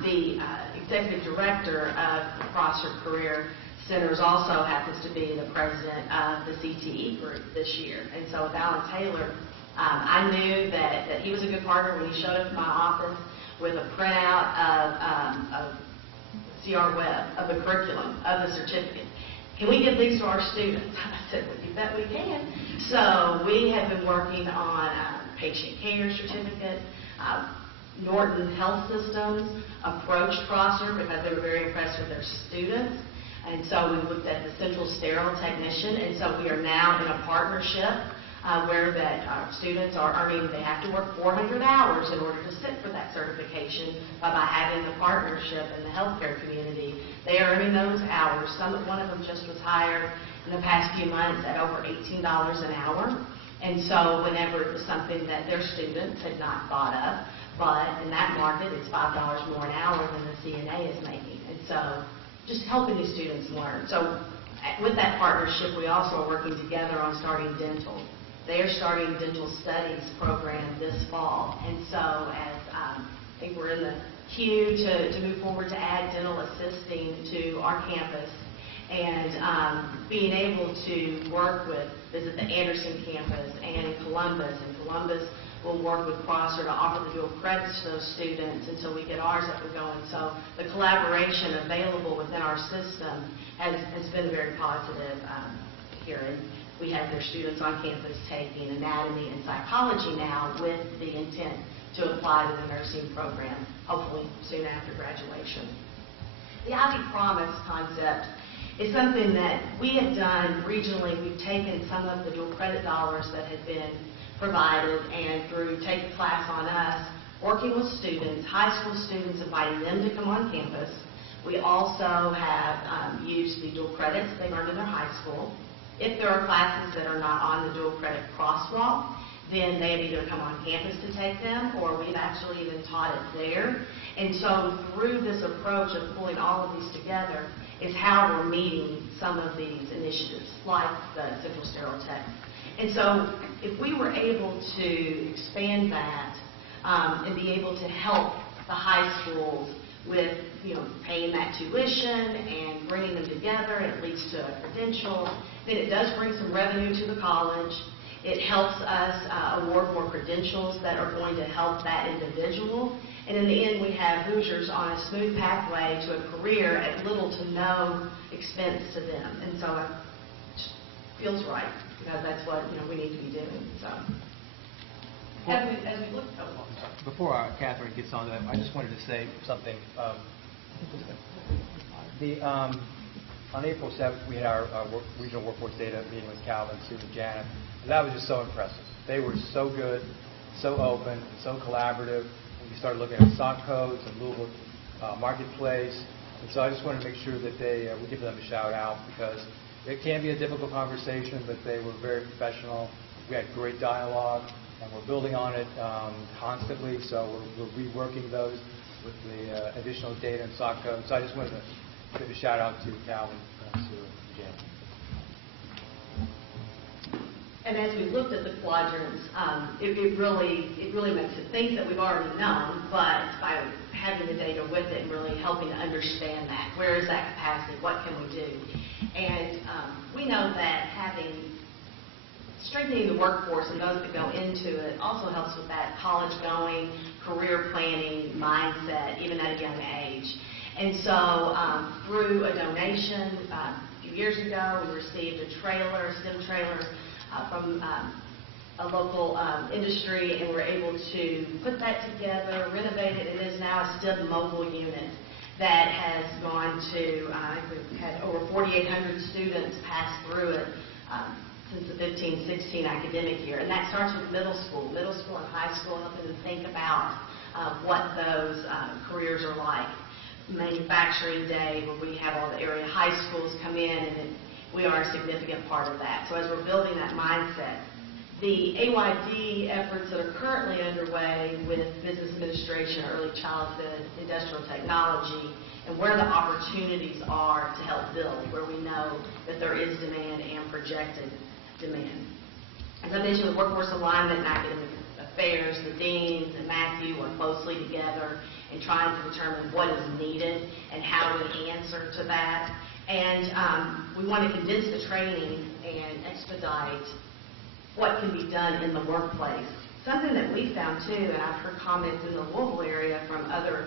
The executive director of the Prosser Career Centers also happens to be the president of the CTE group this year. And so with Alan Taylor, I knew that he was a good partner when he showed up in my office with a printout of CR Web, of the curriculum, of the certificate. Can we give these to our students? I said, well, you bet we can. So we have been working on patient care certificate. Norton Health Systems approached Prosser because they were very impressed with their students. And so we looked at the central sterile technician. And so we are now in a partnership where that students are earning, they have to work 400 hours in order to sit for that certification, but by having the partnership in the healthcare community, they are earning those hours. One of them just was hired in the past few months at over $18 an hour. And so whenever it was something that their students had not thought of, but in that market, it's $5 more an hour than the CNA is making. And so just helping these students learn. So with that partnership, we also are working together on starting dental. They are starting dental studies program this fall. And so as I think we're in the queue to move forward to add dental assisting to our campus, and being able to work with, visit the Anderson campus and in Columbus. And Columbus will work with Prosser to offer the dual credits to those students until we get ours up and going. So the collaboration available within our system has been very positive here. And we have their students on campus taking anatomy and psychology now with the intent to apply to the nursing program, hopefully soon after graduation. The Ivy Promise concept is something that we have done regionally. We've taken some of the dual credit dollars that had been provided and through Take a Class on Us, working with students, high school students, inviting them to come on campus. We also have used the dual credits they learned in their high school. If there are classes that are not on the dual credit crosswalk, then they have either come on campus to take them, or we've actually even taught it there. And so through this approach of pulling all of these together is how we're meeting some of these initiatives, like the Central Sterile Tech. And so if we were able to expand that and be able to help the high schools with, paying that tuition and bringing them together, and it leads to a credential, then it does bring some revenue to the college. It helps us award more credentials that are going to help that individual. And in the end, we have Hoosiers on a smooth pathway to a career at little to no expense to them. And so it feels right, because that's what we need to be doing. So as we look, Before Catherine gets on that, I just wanted to say something. On April 7th, we had our regional workforce data meeting with Calvin, Sue, and Janet, and that was just so impressive. They were so good, so open, so collaborative. We started looking at SOC codes and Louisville Marketplace, and so I just wanted to make sure that we give them a shout out, because it can be a difficult conversation, but they were very professional. We had great dialogue, and we're building on it constantly, so we're reworking those with the additional data and SOC codes. So I just wanted to give a shout out to Calvin, Sue, and Janet. And as we looked at the quadrants, it really makes it things that we've already known, but by having the data with it and really helping to understand that, where is that capacity, what can we do? And we know that strengthening the workforce and those that go into it also helps with that college-going, career planning mindset, even at a young age. And so through a donation a few years ago, we received a STEM trailer from a local industry, and we're able to put that together, renovate it. It is now a STIB mobile unit that has gone to, we've had over 4,800 students pass through it since the 15-16 academic year. And that starts with middle school and high school, helping them think about what those careers are like. Manufacturing day, where we have all the area high schools come in, and we are a significant part of that. So as we're building that mindset, the AYD efforts that are currently underway with business administration, early childhood, industrial technology, and where the opportunities are to help build, where we know that there is demand and projected demand. As I mentioned, with workforce alignment and academic affairs, the deans and Matthew work closely together in trying to determine what is needed and how we answer to that. And we want to condense the training and expedite what can be done in the workplace. Something that we found too, and I've heard comments in the Louisville area from other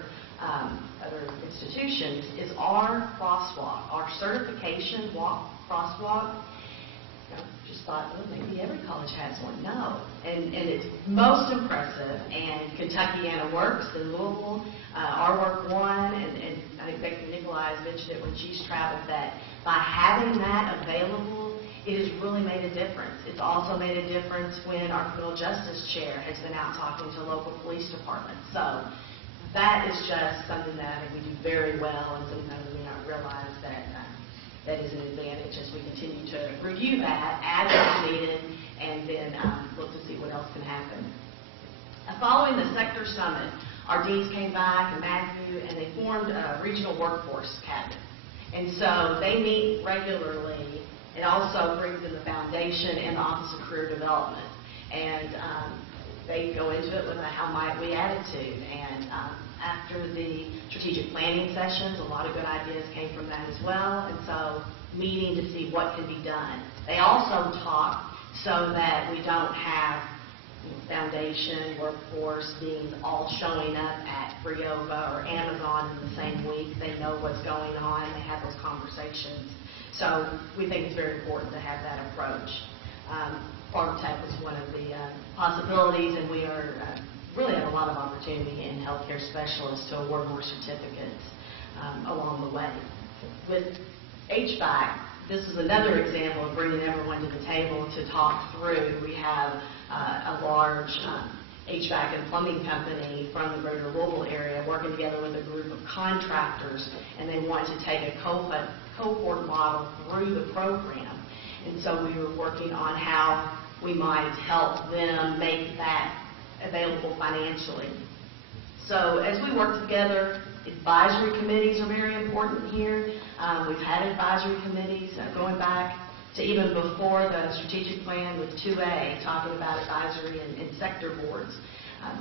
institutions, is our crosswalk, our certification crosswalk. Just thought, well, maybe every college has one. No. And it's most impressive. And Kentuckiana Works in Louisville, our work won, and I think Becky Nicolai has mentioned it when she's traveled, that by having that available, it has really made a difference. It's also made a difference when our criminal justice chair has been out talking to local police departments. So that is just something that I think we do very well, and sometimes we may not realize that that is an advantage as we continue to review that, add what's needed, and then look to see what else can happen. Following the sector summit, our deans came back, and Matthew, and they formed a regional workforce cabinet. And so they meet regularly. It also brings in the foundation and the Office of Career Development. And they go into it with a how might we attitude. And after the strategic planning sessions, a lot of good ideas came from that as well. And so meeting to see what can be done. They also talk so that we don't have foundation, workforce, deans all showing up at Briova or Amazon in the same week. They know what's going on. They have those conversations. So we think it's very important to have that approach. Farm Tech was one of the possibilities, and we are really have a lot of opportunity in healthcare specialists to award more certificates along the way. With HVAC, this is another example of bringing everyone to the table to talk through. We have a large HVAC and plumbing company from the greater Louisville area working together with a group of contractors, and they want to take a cohort model through the program. And so we were working on how we might help them make that available financially. So as we work together, advisory committees are very important here. We've had advisory committees going back to even before the strategic plan with 2A, talking about advisory and sector boards.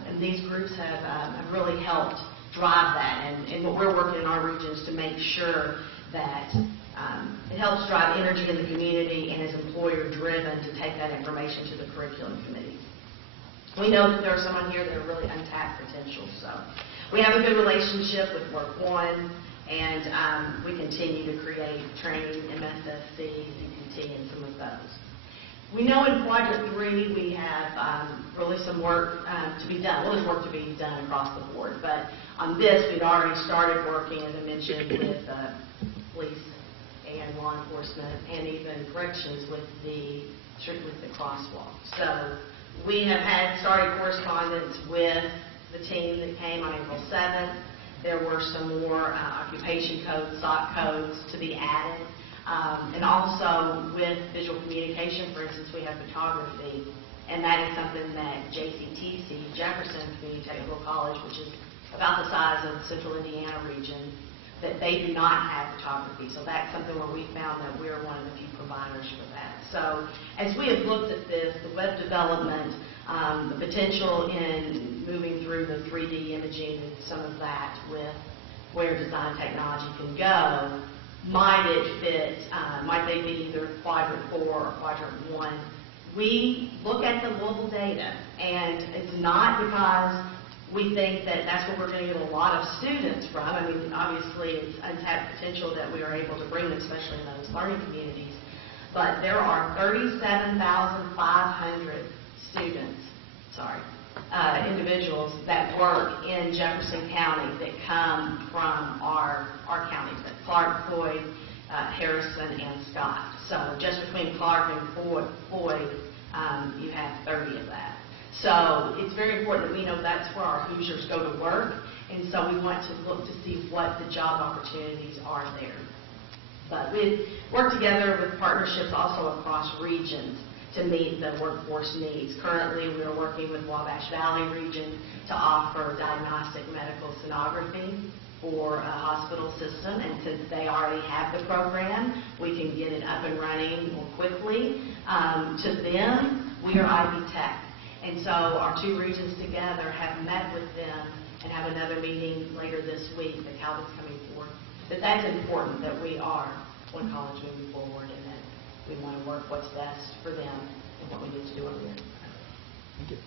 And these groups have really helped drive that. And what we're working in our region is to make sure that it helps drive energy in the community and is employer-driven to take that information to the curriculum committees. We know that there are some on here that are really untapped potential. So we have a good relationship with Work One, and we continue to create training, MSSC, CPT, and some of those. We know in Quadrant 3 we have really some work to be done. Well, there's work to be done across the board, but on this we've already started working, as I mentioned, with police and law enforcement, and even corrections with the crosswalk. So we have had started correspondence with the team that came on April 7th. There were some more occupation codes, SOC codes to be added. And also with visual communication, for instance, we have photography, and that is something that JCTC, Jefferson Community Technical College, which is about the size of the Central Indiana region, that they do not have photography. So that's something where we found that we're one of the few providers for that. So as we have looked at this, the web development, the potential in moving through the 3D imaging and some of that with where design technology can go, might it fit, might they be either Quadrant 4 or Quadrant 1? We look at the Louisville data, and it's not because we think that that's what we're going to get a lot of students from. I mean, obviously, it's untapped potential that we are able to bring them, especially in those learning communities. but there are 37,500 students, individuals that work in Jefferson County that come from our counties, that Clark, Floyd, Harrison, and Scott. So just between Clark and Floyd, you have 30 of that. So it's very important that we know that's where our Hoosiers go to work, and so we want to look to see what the job opportunities are there. But we work together with partnerships also across regions to meet the workforce needs. Currently, we are working with Wabash Valley region to offer diagnostic medical sonography for a hospital system, and since they already have the program, we can get it up and running more quickly. To them, we are Ivy Tech, and so our two regions together have met with them and have another meeting later this week that Calvin's coming forward. But that's important that we are one college moving forward and that we want to work what's best for them and what we need to do over there. Thank you.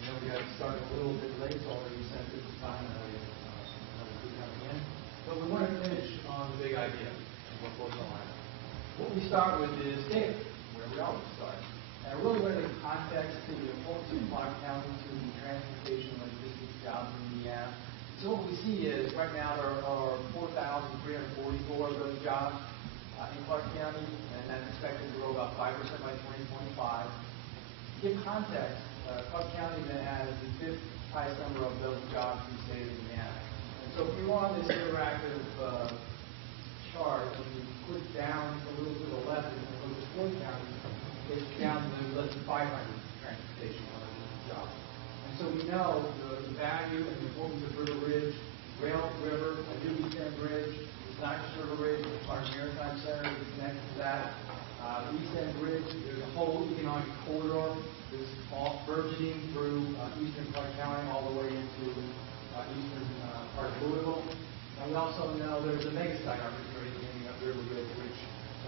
I know we got started a little bit late, so already sent it to time coming in. But we want to finish on the big idea of what goes on. What we start with is data, where we always start. And I really want to give context to the importance of Clark County to the transportation logistics jobs in Indiana. So what we see is right now there are 4,344 of those jobs in Clark County, and that's expected to grow about 5% by 2025. To give context, Clark County then has the fifth highest number of those jobs in the state of Indiana. And so if you go on this interactive chart, when you click down a little to the left and look at Floyd County, it's down to less than 500 transportation jobs. And so we know the value and the importance of River Ridge, River, a new East End Bridge. It's not just River Ridge, it's Clark Maritime Center is connected to that. The East End Bridge, there's a whole economic corridor that's all burgeoning through eastern Clark County all the way into eastern part of Louisville. And we also know there's a mega site opportunity coming up River Ridge, which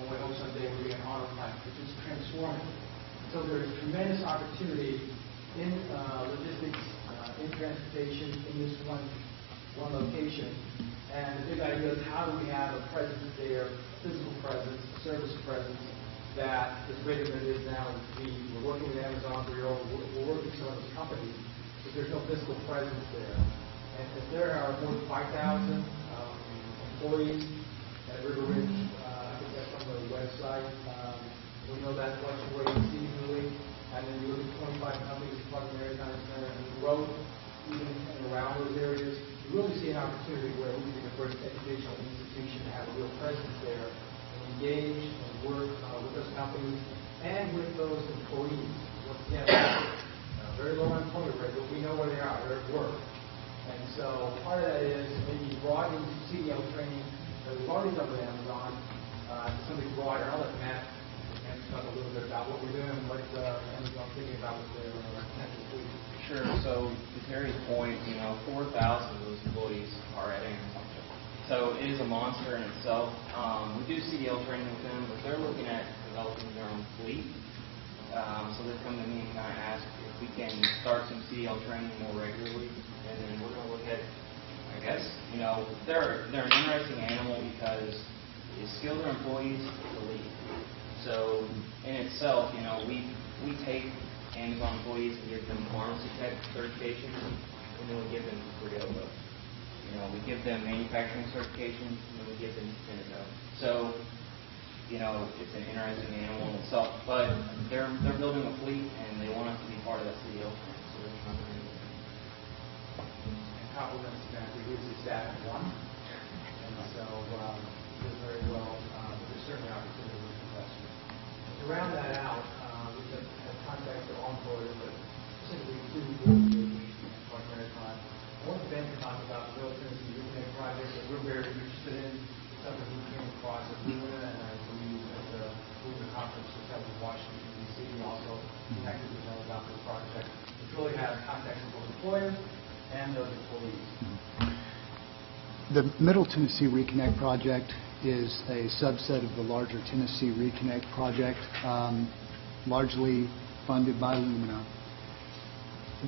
we hope someday we're going to auto plant, which is transformative. So there's tremendous opportunity in logistics, in transportation, in this one location. And the big idea is how do we have a presence there, physical presence, a service presence that is bigger than it is now. We're working with Amazon, we're working with some of those companies, but there's no physical presence there. And if there are more than 5,000 employees at River Ridge, I think that's on the website. We know that fluctuates seasonally, and then you look at 25 companies, Clark Maritime Center, and the growth even around those areas. We really see an opportunity where we can be the first educational institution to have a real presence there and engage and work with those companies and with those employees. Once again, very low unemployment rate, but we know where they are. They're at work. And so part of that is maybe broadening CDL training that we've already done with Amazon to something broader. I'll let Matt talk a little bit about what we're doing and what Amazon thinking about with their potential fleet. Sure. So to Terry's point, 4,000 of those employees are at Amazon. So it is a monster in itself. We do CDL training with them, but they're looking at developing their own fleet. So they come to me and kind of ask if we can start some CDL training more regularly, and then we're going to look at, I guess, they're an interesting animal because they skill their employees to lead. So in itself, we take Amazon employees and give them pharmacy tech certifications, and then we give them Cordova. We give them manufacturing certifications, and then we give them Tenneco. So, it's an interesting animal in itself. But they're building a fleet, and they want us to be part of that CDL plan. So they're trying to do that. And complements that we use the staff at one. And so does very well. There's certainly opportunity with investment. To round that out, we have contacts that are onboarded, but specifically two Clark Maritime. I want Ben to talk about the Middle Tennessee Reconnect project that we're very interested in. It's something we came across at Luna, and I believe at the Luna conference we held in Washington, D.C. We also connected with them about this project, which really has contacts with both employers and those employees. The Middle Tennessee Reconnect project is a subset of the larger Tennessee Reconnect project, largely funded by Lumina.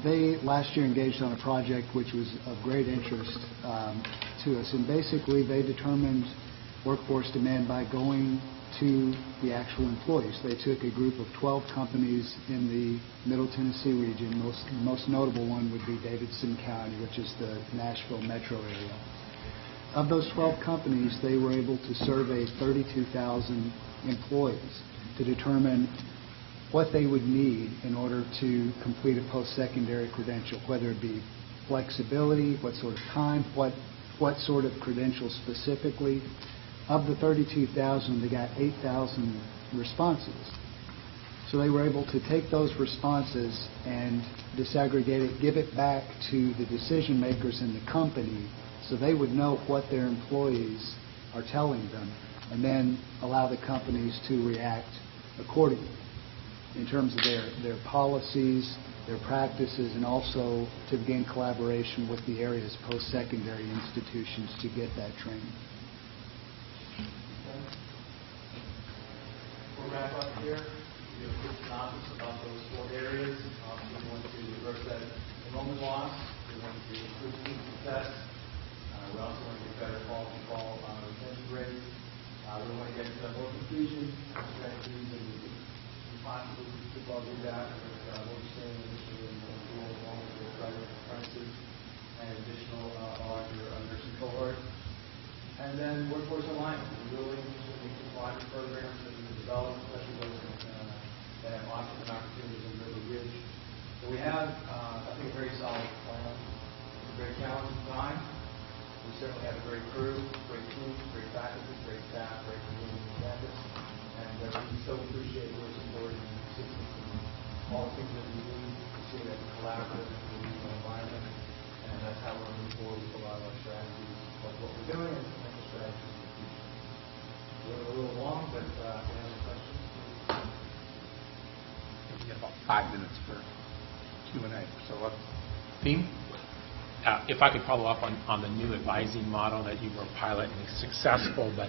They last year engaged on a project which was of great interest to us, and basically they determined workforce demand by going to the actual employees. They took a group of 12 companies in the Middle Tennessee region. Most notable one would be Davidson County, which is the Nashville metro area. Of those 12 companies, they were able to survey 32,000 employees to determine what they would need in order to complete a post-secondary credential, whether it be flexibility, what sort of time, what sort of credentials specifically. Of the 32,000, they got 8,000 responses. So they were able to take those responses and disaggregate it, give it back to the decision makers in the company so they would know what their employees are telling them, and then allow the companies to react accordingly in terms of their policies, their practices, and also to begin collaboration with the area's post-secondary institutions to get that training. We'll wrap up here. Give a quick synopsis about those 4 areas. We want to reverse that enrollment loss. We want to improve student success. We also want to get better fall retention rates. We want to get more completion strategies, and we possibly could well do that with what we're seeing initially in the school, along with the private apprentices and additional larger nursing cohort. And then workforce alignment. We're really interested in making lots of programs that we can develop, especially those that have options and opportunities in River Ridge. So we have, I think, a very solid plan. It's a very challenging time. We certainly have a great crew, great team, great faculty, great staff, great community on campus. And we so appreciate your support and assistance in all the things that we do to see that collaborative environment. And that's how we're moving forward with a lot of our strategies, like what we're doing and the strategies in the future. We're a little long, but if you have any questions, We have about 5 minutes for Q&A. So, Dean? If I could follow up on the new advising model that you were piloting, successful, but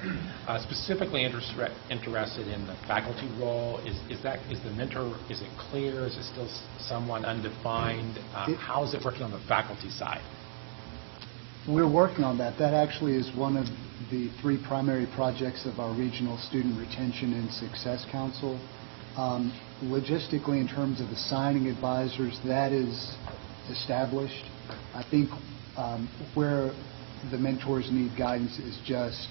specifically interested in the faculty role. Is the mentor, is it clear? Is it still somewhat undefined? How is it working on the faculty side? We're working on that. That actually is one of the 3 primary projects of our Regional Student Retention and Success Council. Logistically, in terms of assigning advisors, that is established. I think where the mentors need guidance is just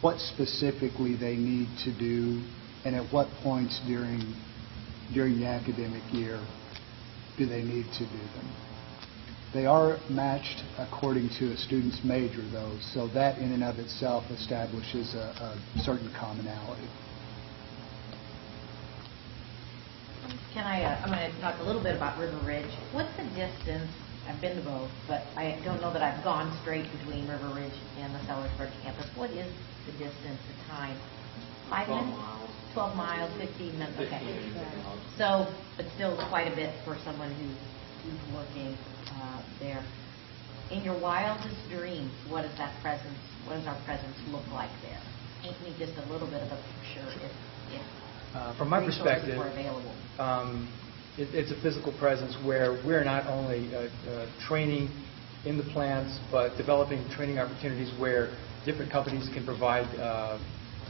what specifically they need to do and at what points during the academic year do they need to do them. They are matched according to a student's major, though, so that in and of itself establishes a certain commonality. I'm going to talk a little bit about River Ridge. What's the distance? I've been to both, but I don't know that I've gone straight between River Ridge and the Sellersburg campus. What is the distance, the time? 5 minutes? 12 miles, 15 minutes. Okay. So, but still quite a bit for someone who's working there. In your wildest dreams, what does our presence look like there? Paint me just a little bit of a picture if from my perspective, were available. It's a physical presence where we're not only training in the plants, but developing training opportunities where different companies can provide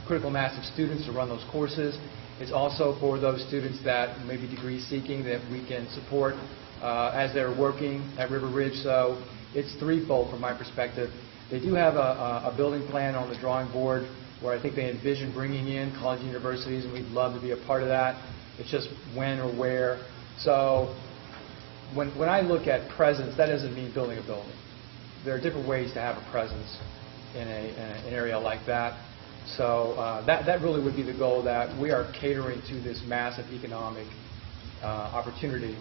critical mass of students to run those courses. It's also for those students that may be degree seeking that we can support as they're working at River Ridge. So it's threefold from my perspective. They do have a building plan on the drawing board where I think they envision bringing in college universities, and we'd love to be a part of that. It's just when or where. So when I look at presence, that doesn't mean building a building. There are different ways to have a presence in an area like that. So that really would be the goal, that we are catering to this massive economic opportunity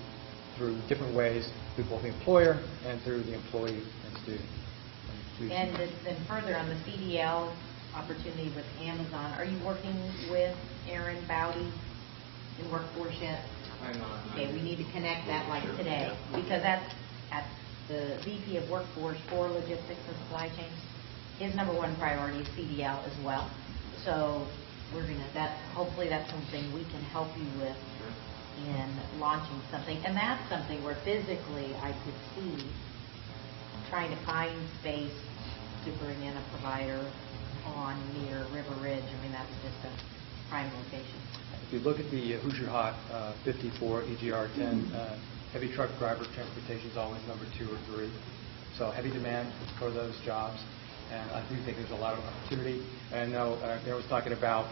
through different ways, through both the employer and through the employee and student. And then further on the CDL opportunity with Amazon, are you working with Aaron Bowdy in Workforce yet? I'm not. Okay, we need to connect that like today, because that's at the VP of Workforce for Logistics and Supply Chain. His number 1 priority is CDL as well. So we're hopefully that's something we can help you with in launching something. And that's something where physically I could see trying to find space to bring in a provider on near River Ridge? I mean, that's just a prime location. If you look at the Hoosier Hot 54 EGR 10, heavy truck driver transportation is always number 2 or 3. So heavy demand for those jobs, and I do think there's a lot of opportunity. And I know I was talking about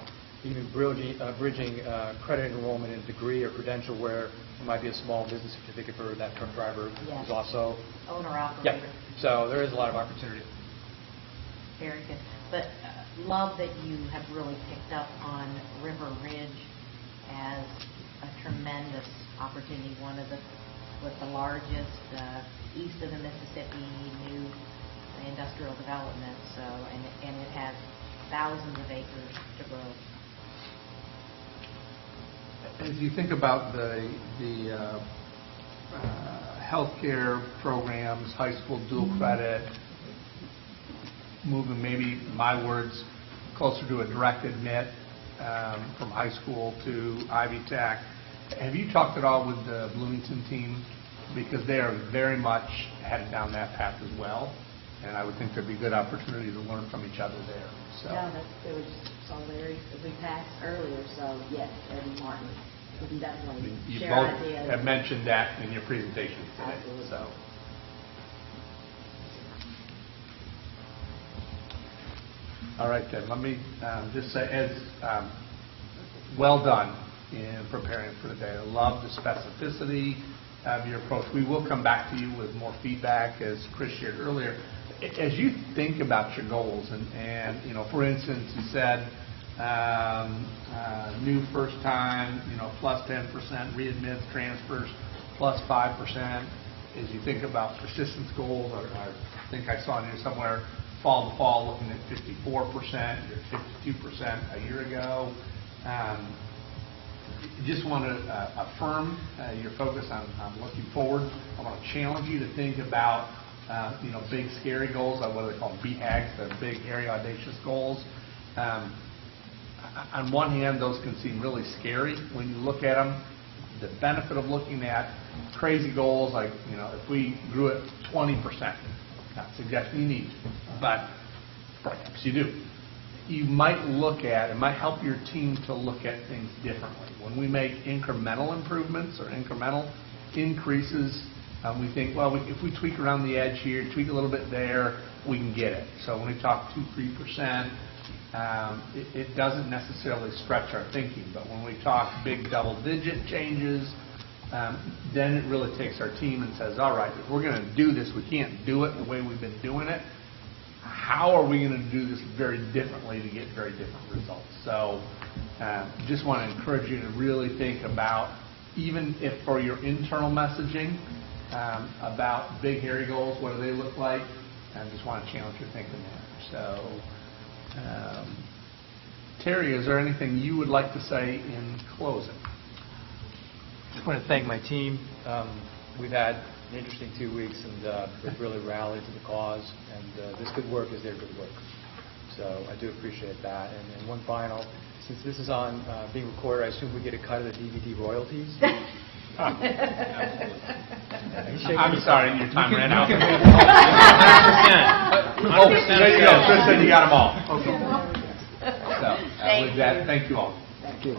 even bridging credit enrollment in degree or credential where it might be a small business certificate for that truck driver Yes. who's also Owner-operator. Yep. So there is a lot of opportunity. Very good. But love that you have really picked up on River Ridge as a tremendous opportunity, one of the largest east of the Mississippi new industrial development. So and it has thousands of acres to grow. As you think about the healthcare programs, high school dual credit, moving maybe, my words, closer to a direct admit from high school to Ivy Tech, have you talked at all with the Bloomington team? Because they are very much headed down that path as well, and I would think there'd be good opportunity to learn from each other there. So. No, there was some Larry that we passed earlier, so yes, Ed and Martin, we can definitely You share both ideas. have mentioned that in your presentations today. Absolutely. So. All right, then. Let me just say, as well done in preparing for today. I love the specificity of your approach. We will come back to you with more feedback, as Chris shared earlier. As you think about your goals, and you know, for instance, you said new first time, you know, plus 10%, readmits, transfers, plus 5%. As you think about persistence goals, or I think I saw in here somewhere, fall to fall, looking at 54%, you're 52% a year ago. Just want to affirm your focus on looking forward. I want to challenge you to think about you know, big scary goals, what do they call them, BHAGs, the big hairy audacious goals. On one hand, those can seem really scary when you look at them. The benefit of looking at crazy goals, like, you know, if we grew at 20%, not suggesting you need to, but perhaps you do. You might look at, it might help your team to look at things differently. When we make incremental improvements or incremental increases, we think, well, if we tweak around the edge here, tweak a little bit there, we can get it. So when we talk 2-3%, it doesn't necessarily stretch our thinking. But when we talk big double-digit changes, then it really takes our team and says, all right, if we're going to do this, we can't do it the way we've been doing it. How are we going to do this very differently to get very different results? So just want to encourage you to really think about, even if for your internal messaging, about big, hairy goals, what do they look like? I just want to challenge your thinking there. So, Terry, is there anything you would like to say in closing? I just want to thank my team. We've had an interesting 2 weeks, and they've really rallied to the cause, and this good work is their good work. So I do appreciate that. And one final, since this is on being recorded, I assume we get a cut of the DVD royalties? I'm sorry, your time ran out. 100%. There you go. Chris said you got them all. Okay. So with that, thank you all. Thank you.